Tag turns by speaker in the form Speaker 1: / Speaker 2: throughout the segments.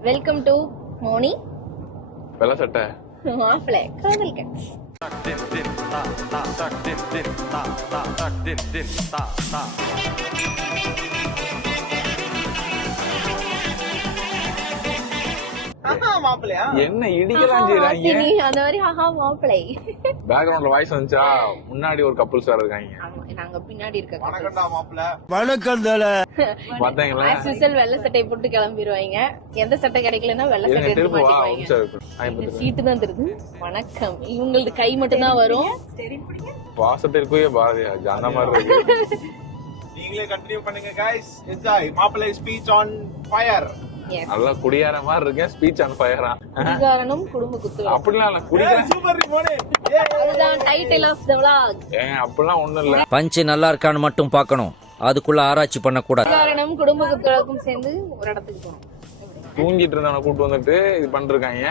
Speaker 1: Welcome to Moni
Speaker 2: வெள்ள சட்டை
Speaker 1: மாப்பிள்ளை காதல் கட்ஸ்
Speaker 3: மாப்பிள்ளையா?
Speaker 2: என்ன இடிக்கலாம் செய்யறாங்க
Speaker 1: நீ அந்த மாதிரி ஆஹா மாப்பிள்ளை.
Speaker 2: பேக்ரவுண்ட்ல வாய்ஸ் வந்துச்சா? முன்னாடி ஒரு கப்புள்ஸ் வேற இருக்காங்க.
Speaker 1: ஆமா நாங்க பின்னாடி இருக்க
Speaker 3: வணக்கம்டா மாப்பிள்ள.
Speaker 2: பாத்தீங்களா
Speaker 1: ஆஸ் யூசல் வெள்ளை சட்டை போட்டு கிளம்பிடுவாங்க எந்த சட்டை கிடைக்கலன்னா வெள்ளை சட்டை எடுத்து மாட்டிக்குவாங்க. சீட்டு தான் தருது வணக்கம். இவங்களது கை மட்டும் தான் வரும்
Speaker 2: வாசத்திற்குரிய பாரதியா அந்த மாதிரி இருக்கு.
Speaker 3: நீங்களே கண்டினியூ பண்ணுங்க கைஸ் என்ஜாய் மாப்பிள்ளை ஸ்பீச் ஆன் ஃபயர்.
Speaker 2: நல்லா குடியார மாதிரி இருக்கேன். ஸ்பீச் ஆன் ஃபயரா
Speaker 1: குடிகாரனும் குடும்ப குத்துகளும்
Speaker 2: அப்படிலாம் இல்ல. குடிக்கிறேன்
Speaker 3: சூப்பர் ரிமோனே
Speaker 1: அதுதான் டைட்டில் ஆஃப் த vlog.
Speaker 2: ஏங்க அப்படிலாம் ஒண்ணும் இல்ல.
Speaker 4: பஞ்சு நல்லா இருக்கான்னு மட்டும் பார்க்கணும். அதுக்குள்ள ஆராய்ச்சி பண்ணக்கூடாது.
Speaker 1: குடிகாரனும் குடும்ப குத்துகளுக்கும் சேர்ந்து ஒரு இடத்துக்கு போகணும்.
Speaker 2: தூங்கிட்டு இருந்தவன கூட்டு வந்துட்டு இது பண்ணிருக்காங்க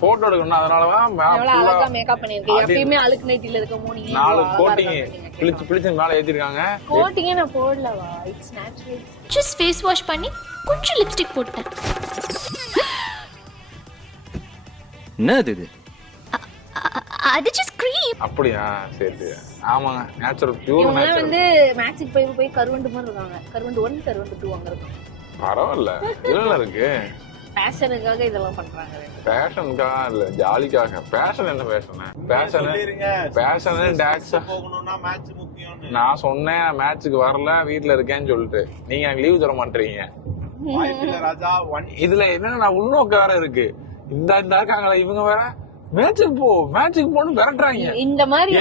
Speaker 2: போட்டோ எடுக்கணும் அதனாலதான்
Speaker 1: அழகா மேக்கப் பண்ணிருக்கேன் எப்பயுமே அழுக்கு நைட்டில இருக்க மோனி
Speaker 2: நாலு கோட்டிங் பிளிச்சு பிளிச்சு மேல ஏத்திருக்காங்க.
Speaker 1: கோட்டிங்கே நான் போடலவா? It's natural
Speaker 5: just face wash பண்ணி கொஞ்சம் லிப்ஸ்டிக் போட்டேன்
Speaker 4: என்னது இது?
Speaker 5: அது ஜஸ்ட் க்ரீம்
Speaker 2: அப்படியா? சரி ஆமாங்க. நேச்சுரல் பியூர்
Speaker 1: இவங்க
Speaker 2: நேச்சுரல்
Speaker 1: வந்து மேட்சுக்கு போய் போய் கருவண்டு மாதிரி இருக்காங்க. கருவண்டு ஒன் கருவண்டு டூ அங்க இருக்கும்.
Speaker 2: பரவாயில்ல. இதுல இருக்கு.
Speaker 1: ஃபேஷனுக்காக இதெல்லாம் பண்றாங்க.
Speaker 2: பேஷனுக்காக இல்ல ஜாலிக்காக. பேஷன் என்ன பேஷன் பேஷன் பேஷன் டான்ஸ்
Speaker 3: போகணும்னா மேட்ச்
Speaker 2: நான் சொன்னேன் மேட்ச்சுக்கு வரல வீட்ல இருக்கேன்னு சொல்லிட்டு. நீங்க எனக்கு லீவ் தர மாட்டீங்க
Speaker 3: வாய்ப்பில்லை ராஜா. ஒன்
Speaker 2: இதுல என்னன்னா உள்நோக்க வேற இருக்கு. இந்த இந்த இருக்காங்களா இவங்க வேற. மேட்சுக்கு போ மேட்சுக்கு போன்னு விரட்டுறாங்க.
Speaker 1: இந்த மாதிரி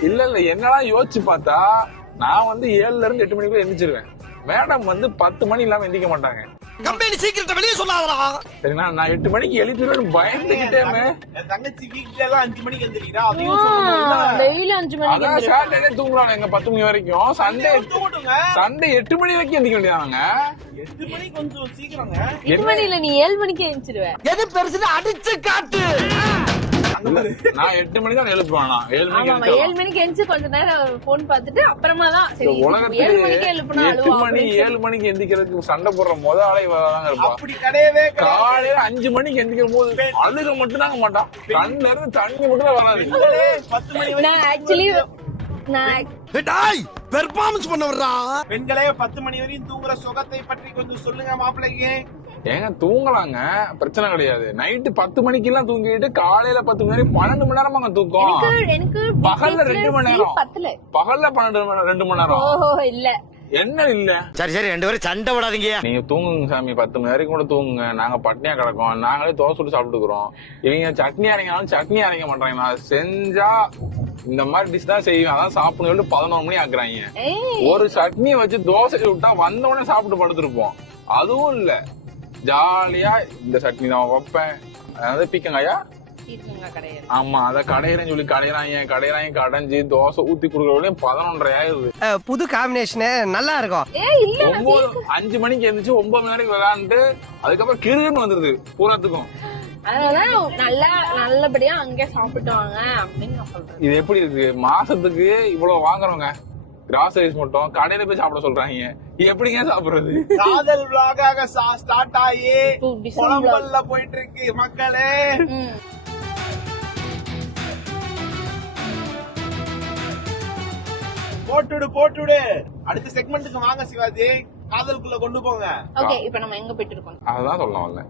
Speaker 2: இல்ல இல்ல என்னடா யோசிச்சு பார்த்தா நான் வந்து ஏழுல இருந்து எட்டு மணிக்குள்ள எந்திரிச்சிருவேன். மேடம் வந்து பத்து மணி இல்லாம எந்திரிக்க மாட்டாங்க.
Speaker 6: கம்பெனி சீக்கிரத்தை வெளியே சொல்லாதடா.
Speaker 2: சரிங்களா நான் எட்டு மணிக்கு எழுப்பிடுவேன் பயந்துகிட்டேமே
Speaker 3: என் தங்கச்சி தான் அஞ்சு மணிக்கு எழுந்திரிக்கிறா.
Speaker 1: டெய்லி அஞ்சு மணிக்கு
Speaker 2: அதான்
Speaker 1: எந்திரிப்பா.
Speaker 2: சாட்டர்டே தூங்குறாங்க எங்க பத்து மணி வரைக்கும். சண்டே
Speaker 3: தூங்கட்டுங்க
Speaker 2: சண்டே எட்டு மணி வரைக்கும் எந்திரிக்க வேண்டியதாங்க
Speaker 3: எட்டு மணிக்கு கொஞ்சம் சீக்கிரங்க.
Speaker 1: எட்டு மணி இல்ல நீ ஏழு மணிக்கு எழுந்திருவேன்
Speaker 6: எது பெருசுன்னு அடிச்சு காட்டு.
Speaker 2: நான் எட்டு மணி தான் எழுப்புவேன் ஏழு மணிக்கு.
Speaker 1: ஏழு மணிக்கு கொஞ்ச நேரம் போன் பார்த்துட்டு அப்புறமா தான் சரி ஏழு மணிக்கு எழுப்புனா
Speaker 2: எட்டு மணி ஏழு மணிக்கு எந்திக்கிறதுக்கு சண்டை போடுற முத ஆளே இவதாங்க இருப்பா.
Speaker 3: அப்படி கிடையவே
Speaker 2: காலையில அஞ்சு மணிக்கு எந்திக்கும் போது அழுக மட்டும் தாங்க மாட்டான். கண்ணுல இருந்து தண்ணி மட்டும் வராது.
Speaker 3: பெண்களே, பத்து மணி
Speaker 1: நான் ஆக்சுவலி
Speaker 6: பெர்ஃபார்மன்ஸ் பண்ண வர்றா
Speaker 3: பெண்களே பத்து மணி வரையும் தூங்குற சுகத்தை பற்றி கொஞ்சம் சொல்லுங்க மாப்பிள்ளைக்கு
Speaker 2: ஏங்க தூங்கலாங்க. பிரச்சனை கிடையாது. நைட்டு பத்து மணிக்கு எல்லாம் தூங்கிட்டு காலையில பத்து மணி வரைக்கும் பன்னெண்டு மணி நேரமாங்க தூக்கம். பகல்ல ரெண்டு மணி நேரம்.
Speaker 1: பத்தல.
Speaker 2: பகல்ல பன்னெண்டு மணி ரெண்டு மணி நேரம்.
Speaker 1: இல்ல.
Speaker 2: என்ன இல்ல?
Speaker 6: சரி சரி ரெண்டு பேரும் சண்டை விடாதீங்க
Speaker 2: நீங்க தூங்குங்க சாமி. பத்து மணி வரைக்கும் கூட தூங்குங்க. நாங்க பட்னியா கிடக்கோம். நாங்களே தோசை சுட்டு சாப்பிட்டுக்கிறோம். இவங்க சட்னி அரைங்கனாலும் சட்னி அரைக்க மாட்டாங்க நான் செஞ்சா இந்த மாதிரி டிஷ் தான் செய்வேன். அதான் சாப்பிடணும் சொல்லிட்டு பதினோரு மணி ஆக்குறாங்க. ஒரு சட்னி வச்சு தோசை விட்டா வந்த உடனே சாப்பிட்டு படுத்திருப்போம். அதுவும் இல்ல. ஜாலியா இந்த சட்னி நான் வைப்பேன். அதாவது பீக்கங்காயா? ஆமா அத கடையிறேன்னு சொல்லி கடையிறாங்க கடையிறாங்க கடைஞ்சு தோசை ஊத்தி கொடுக்குற பதினொன்றரை ஆயிடுது.
Speaker 6: புது காம்பினேஷன் நல்லா இருக்கும்.
Speaker 2: ஒன்பது அஞ்சு மணிக்கு எந்திரிச்சு ஒன்பது மணி வரைக்கும் விளையாண்டு அதுக்கப்புறம் கிருன்னு வந்துருது பூராத்துக்கும்.
Speaker 1: அதனால நல்லா நல்லபடியா அங்கே சாப்பிட்டு வாங்க அப்படின்னு நான் சொல்றேன்.
Speaker 2: இது எப்படி இருக்கு? மாசத்துக்கு இவ்வளவு வாங்குறவங்க. கிராசரிஸ் மட்டும் கடையில போய் சாப்பிட சொல்றாங்க. எப்படிங்க சாப்பிடுறது?
Speaker 3: காதல் விளாகாக ஸ்டார்ட் ஆகி புலம்பல்ல போயிட்டு இருக்கு மக்களே. போட்டுடு போட்டுடு. அடுத்த செக்மெண்ட்டுக்கு வாங்க சிவாஜி. காதலுக்குள்ள கொண்டு போங்க.
Speaker 1: ஓகே இப்போ நம்ம எங்க போயிட்டு இருக்கோம்?
Speaker 2: அதுதான் சொல்ல வரல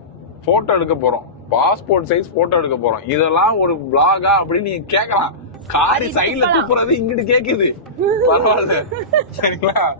Speaker 2: போட்டோ எடுக்க போறோம். பாஸ்போர்ட் சைஸ் போட்டோ எடுக்க போறோம். இதெல்லாம் ஒரு பிளாகா அப்படின்னு நீங்க கேட்கலாம் காரி சைடுல துப்புறது இங்கிட்டு கேக்குது. பரவாயில்ல. சரிங்களா?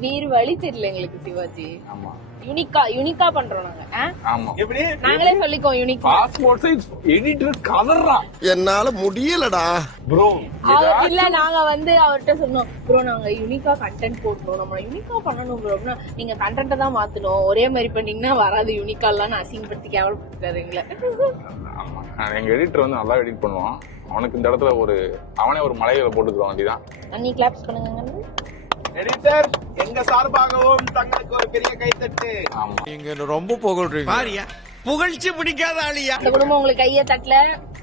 Speaker 1: வேறு வழி தெரியல எங்களுக்கு சிவாஜி.
Speaker 2: ஆமா.
Speaker 1: யூனிக்கா யூனிக்கா பண்றோம் நாங்க?
Speaker 2: ஆமா.
Speaker 3: எப்படி?
Speaker 1: நாங்களே சொல்லிக்கோ யூனிக்கா
Speaker 2: பாஸ்போர்ட் சைஸ் எடிட்டர் கதறான்
Speaker 6: என்னால முடியலடா.
Speaker 2: ப்ரோ
Speaker 1: அவர் இல்ல நாங்க வந்து அவர்கிட்ட சொன்னோம் ப்ரோ நாங்க யூனிக்கா கண்டென்ட் போட்டோம் நம்ம யூனிக்கா பண்ணணும் ப்ரோ அப்படின்னா நீங்க கண்டென்ட்டை தான் மாத்தணும். ஒரே மாதிரி பண்ணீங்கன்னா வராது. யூனிக்கா எல்லாம் அசிங்கப்படுத்தி கேவலப்படுத்தாது எங்களை.
Speaker 2: ஆமா. எங்க எடிட்டர் வந்து நல்லா எடிட் பண்ணுவான். அவனுக்கு இந்த இடத்துல ஒரு அவனே ஒரு மலையில போட்டுக்கிற வேண்டியதான்
Speaker 1: அன்னி கிளாப்ஸ் பண்ணுங்க
Speaker 3: எடிட்டர் எங்க சார்பாகவும் தங்களுக்கு ஒரு பெரிய கைத்தட்டு.
Speaker 2: ஆமா
Speaker 6: நீங்க ரொம்ப புகழ்றீங்க. பாரியா புகழ்ச்சி பிடிக்காத ஆளியா?
Speaker 1: இந்த குடும்பம் உங்களுக்கு கைய தட்டல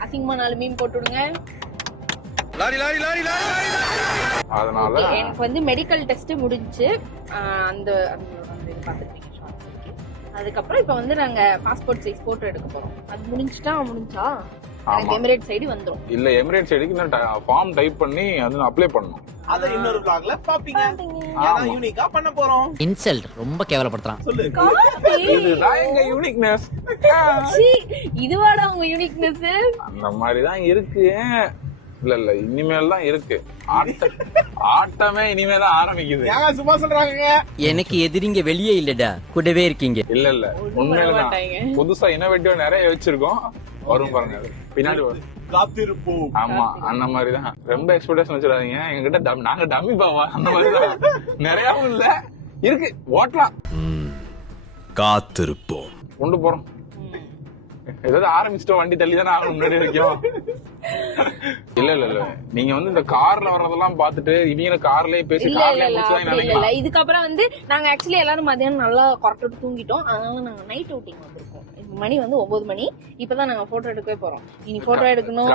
Speaker 1: அசிங்கமா நாலு மீன் போட்டு விடுங்க
Speaker 6: லாரி லாரி லாரி லாரி.
Speaker 2: அதனால
Speaker 1: எனக்கு வந்து மெடிக்கல் டெஸ்ட் முடிஞ்சு அந்த. அதுக்கப்புறம் இப்ப வந்து நாங்க பாஸ்போர்ட் சைஸ் போட்டோ எடுக்க போறோம். அது முடிஞ்சுட்டா முடிஞ்சா? எமிரேட் சைடு வந்துரும்.
Speaker 2: இல்ல ஃபார்ம் டைப் பண்ணி அது அப்ளை பண்ணணும்.
Speaker 3: அத இன்னொரு vlogல பாப்பீங்க. யூனிக்கா பண்ண போறோம்.
Speaker 7: இன்சல்ட் ரொம்ப கேவலப்படுத்துறான்.
Speaker 3: சொல்லு.
Speaker 2: இதுதான் எங்க யூனிக்னஸ்
Speaker 1: இதுவாடா உங்க யூனிக்னஸ்
Speaker 2: அந்த மாதிரிதான் இருக்கு. இல்ல இல்ல இனிமேல் தான் இருக்கு. ஆட்ட ஆட்டமே இனிமே தான் ஆரம்பிக்குது.
Speaker 3: ஏன் சும்மா சொல்றாங்க
Speaker 7: எனக்கு எதிரிங்க வெளியே இல்லடா. கூடவே இருக்கீங்க.
Speaker 2: இல்ல இல்ல உண்மையில தான்.
Speaker 1: மாட்டாங்க.
Speaker 2: புதுசா இனோவேட்டிவா நிறைய வச்சிருக்கோம். வரும் பாருங்க. பின்னாடி வரும்.
Speaker 3: காத்திருப்போம்.
Speaker 2: ஆமா அந்த மாதிரிதான். ரொம்ப எக்ஸ்பெக்டேஷன் வச்சிடாதீங்க. எங்ககிட்ட டம்- நாங்க டம்மி பாவா அந்த மாதிரிதான். நிறையாவும் இல்ல. இருக்கு. ஓட்டலாம்.
Speaker 6: காத்திருப்போம்.
Speaker 2: கொண்டு போறோம். ஏதாவது ஆரம்பிச்சிட்டோம். வண்டி தள்ளி தானே ஆகணும். முன்னாடி வரைக்கும். இல்ல இல்ல இல்ல. நீங்க வந்து இந்த கார்ல வர்றதெல்லாம் பாத்துட்டு இவங்க கார்லயே பேசி
Speaker 1: இல்ல
Speaker 2: கார்லயே
Speaker 1: இல்ல இதுக்கப்புறம் வந்து நாங்க ஆக்சுவலி எல்லாரும் மதியானம் நல்லா கரெக்டா தூங்கிட்டோம். அதனால நாங்க நைட் அவுட்டிங் வந்திருக்கோம். மணி வந்து ஒன்பது மணி. இப்பதான் நாங்க போட்டோ எடுக்கவே போறோம். இனி போட்டோ எடுக்கணும்.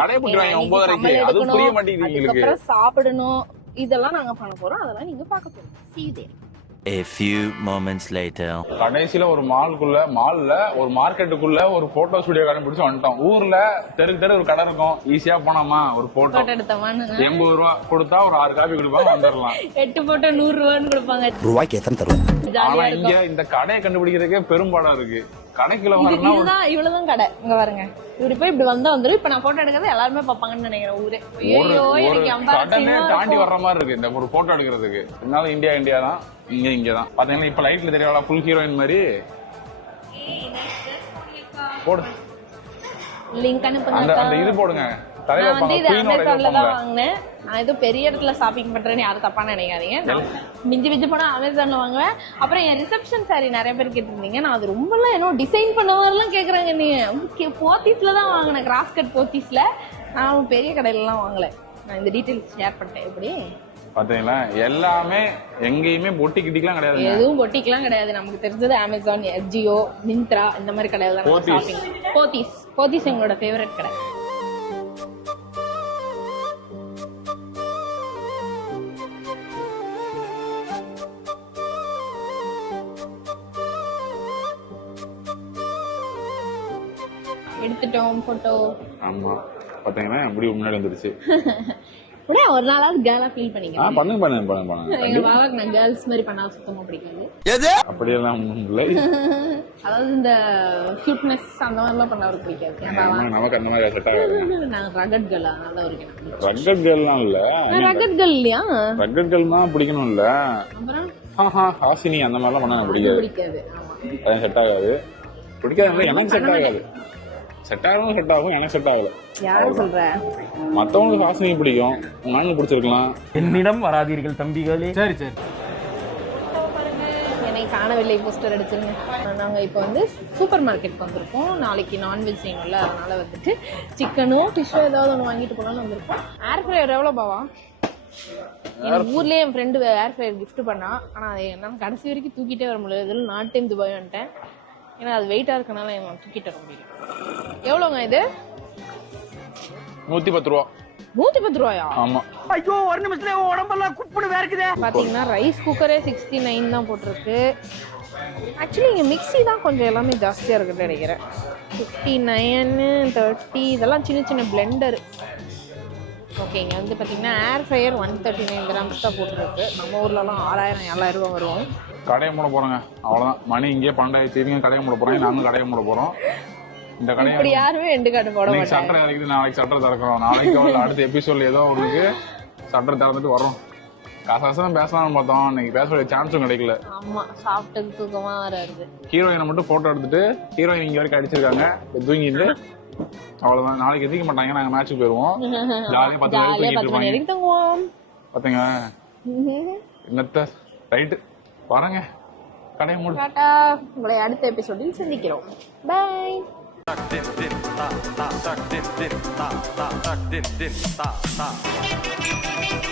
Speaker 1: அதுக்கப்புறம் சாப்பிடணும். இதெல்லாம் நாங்க பண்ண போறோம். அதெல்லாம் நீங்க பார்க்க போறோம் there.
Speaker 8: A few moments later.
Speaker 2: கடைசியில ஒரு மால்குள்ள மால்ல ஒரு மார்க்கெட்டுக்குள்ள ஒரு போட்டோ ஸ்டுடியோ கண்டுபிடிச்சு வந்துட்டோம் ஊர்ல தெருக்கு தெரு ஒரு கடை இருக்கும். ஈஸியா போனாமா? ஒரு போட்டோ எண்பது ரூபா கொடுத்தா ஒரு ஆறு காப்பி கொடுப்பாங்க வந்துடலாம்.
Speaker 1: எட்டு போட்டோ நூறு ரூபான்னு கொடுப்பாங்க.
Speaker 6: ரூபாய்க்கு எத்தனை தருவோம்
Speaker 2: ஆனா இங்க இந்த கடையை கண்டுபிடிக்கிறதுக்கே பெரும்பாடம் இருக்கு. கடைக்குள்ள
Speaker 1: இதுதான் இவ்வளவுதான் கடை இங்க பாருங்க. இப்படி போய் இப்படி வந்தா வந்துரும். இப்ப நான் போட்டோ எடுக்கிறது எல்லாருமே பாப்பாங்கன்னு நினைக்கிறேன் ஊரே. ஐயோ எனக்கு
Speaker 2: கடனே தாண்டி. வர்ற மாதிரி இருக்கு. இந்த ஒரு போட்டோ எடுக்கிறதுக்கு. இருந்தாலும் இந்தியா இந்தியா தான். இங்க இங்க தான். பாத்தீங்கன்னா இப்ப லைட்ல தெரியல ஃபுல் ஹீரோயின் மாதிரி? போடு.
Speaker 1: லிங்க் அனுப்புங்க
Speaker 2: அந்த இது போடுங்க.
Speaker 1: நான் வந்து இது அமேசான்ல தான் வாங்கினேன். நான் ஏதோ பெரிய இடத்துல ஷாப்பிங் பண்றேன்னு யாரும் தப்பா நினைக்காதீங்க. நான் மிஞ்சி மிஞ்சி போனா அமேசான்ல வாங்குவேன். அப்புறம் என் ரிசப்ஷன் சாரி நிறைய பேர் கேட்டிருந்தீங்க. நான் அது ரொம்பலாம் என்ன டிசைன் பண்ண மாதிரிலாம் கேக்குறாங்க நீ போத்தீஸ்ல தான் வாங்கினேன். கிராஸ் கட் போத்தீஸ்ல. நான் பெரிய கடையிலலாம் வாங்கல. நான் இந்த டீடைல்ஸ் ஷேர் பண்ணிட்டேன். எப்படி?
Speaker 2: பாத்தீங்களா? எல்லாமே எங்கேயுமே பொட்டி கிட்டிக்கலாம் கிடையாதுங்க.
Speaker 1: எதுவும் பொட்டிக்கெல்லாம் கிடையாது. நமக்கு தெரிஞ்சது அமேசான் ஜியோ மிந்த்ரா இந்த மாதிரி கடையில தான்
Speaker 2: போத்தீஸ்
Speaker 1: போத்தீஸ் எங்களோட ஃபேவரட் கடை. எடுத்துட்டோம் போட்டோ
Speaker 2: ஆமா. பாத்தீங்கன்னா அப்படி முன்னாடி வந்துருச்சு.
Speaker 1: உடனே ஒரு நாளாவது கேர்லா ஃபீல்
Speaker 2: ஆ
Speaker 1: பண்ணிக்கிறேன்
Speaker 2: பண்ணுங்க பண்ணுங்க பண்ணுங்க பண்ணுங்க.
Speaker 1: எங்க பாபாக்கு நான் கேர்ள்ஸ் மாதிரி பண்ணா சுத்தமா பிடிக்காது.
Speaker 2: அப்படியெல்லாம் ஒண்ணும் இல்லை.
Speaker 1: அதாவது இந்த கியூட்னஸ் அந்த மாதிரிலாம் பண்ண அவருக்கு பிடிக்காது.
Speaker 2: நமக்கு அந்த மாதிரி செட் ஆகாது.
Speaker 1: நான் ரகட் கேர்ள் அதனால தான் இருக்கேன்
Speaker 2: ரக்கட் கேர்லாம் இல்ல.
Speaker 1: ரகட் கேர்ள் இல்லையா?
Speaker 2: ரக்கட் கேர்ள் தான் பிடிக்கணும் இல்ல
Speaker 1: அப்புறம்?
Speaker 2: ஆஹா ஹாசினி அந்த மாதிரிலாம் பண்ண பிடிக்காது.
Speaker 1: பிடிக்காது ஆமா.
Speaker 2: அது செட் ஆகாது. பிடிக்காது எனக்கு செட் ஆகாது. செட் ஆகும் செட் ஆகும் எனக்கு செட் ஆகல.
Speaker 1: யாரு சொல்ற?
Speaker 2: மத்தவங்களுக்கு ஹாசினி பிடிக்கும். உங்களுக்கு பிடிச்சிருக்கலாம்.
Speaker 9: என்னிடம் வராதீர்கள் தம்பிகளே. சரி சரி.
Speaker 1: என்னை காணவில்லை போஸ்டர் அடிச்சிருங்க. நாங்க இப்போ வந்து சூப்பர் மார்க்கெட்டுக்கு வந்திருக்கோம். நாளைக்கு நான்வெஜ் செய்யணும்ல அதனால வந்துட்டு சிக்கனும் ஃபிஷ்ஷோ ஏதாவது ஒன்று வாங்கிட்டு போகலான்னு வந்திருக்கோம். ஏர் ஃப்ரையர் எவ்வளோ பாவா என் ஊர்லயே என் ஃப்ரெண்டு ஏர் ஃப்ரையர் gift பண்ணா ஆனா அதை என்னால கடைசி வரைக்கும் தூக்கிட்டே வர முடியல இதில் நாட் டைம் துபாய் வந்துட்டேன் ஏன்னா அது வெயிட்டா இருக்கனால என் தூக்கிட்டு வர முடியல. எவ்வளோங்க இது?
Speaker 2: நூத்தி பத்து ரூபா.
Speaker 1: நூத்தி பத்து ரூபாயா?
Speaker 2: ஆமா.
Speaker 9: ஐயோ ஒரு நிமிஷத்துல உடம்பெல்லாம் குப்புனு வேர்க்குதே.
Speaker 1: பாத்தீங்கன்னா ரைஸ் குக்கரே சிக்ஸ்டி நைன் தான் போட்டிருக்கு. ஆக்சுவலி இங்கே மிக்ஸி தான் கொஞ்சம் எல்லாமே ஜாஸ்தியாக இருக்குன்னு நினைக்கிறேன். ஃபிஃப்டி நைனு தேர்ட்டி இதெல்லாம் சின்ன சின்ன பிளெண்டர் ஓகே இங்கே வந்து பார்த்தீங்கன்னா air fryer one thirty nine grams தான் போட்டிருக்கு. நம்ம ஊர்லலாம் ஆறாயிரம் ஏழாயிரம் ரூபா வரும்.
Speaker 2: கடையை மூட போறோங்க. அவ்வளவுதான். மணி இங்கே பன்னெண்டாயிரத்தி இவங்க கடையை மூட போறோம் நானும் கடையை மூட போறோம். இந்த கடையை
Speaker 1: யாருமே ரெண்டு கார்டு போட மாட்டாங்க.
Speaker 2: சட்டர் இறக்குது நாளைக்கு சட்டர் திறக்கிறோம். நாளைக்கு அடுத்த எபிசோட்ல ஏதோ உங்களுக்கு சட்டர் திறந்துட்டு வரோம் கசகசம் பேசலாம்னு பார்த்தோம். இன்னைக்கு பேச வேண்டிய சான்ஸும் கிடைக்கல.
Speaker 1: ஆமா சாப்பிட்டது தூக்கமா வராது.
Speaker 2: ஹீரோயினை மட்டும் போட்டோ எடுத்துட்டு ஹீரோயின் இங்க வரைக்கும் அடிச்சிருக்காங்க. தூங்கிட்டு அவ்வளவுதான் நாளைக்கு எதிர்க்க மாட்டாங்க நாங்க மேட்ச்சுக்கு போயிருவோம் ஜாலியா பாத்தீங்க என்னத்த ரைட்டு வரங்க கடையை மூடு
Speaker 1: டாடா உங்களை அடுத்த எபிசோடில் சந்திக்கிறோம் பாய்
Speaker 6: Tak dim dim ta ta tak dim dim ta ta tak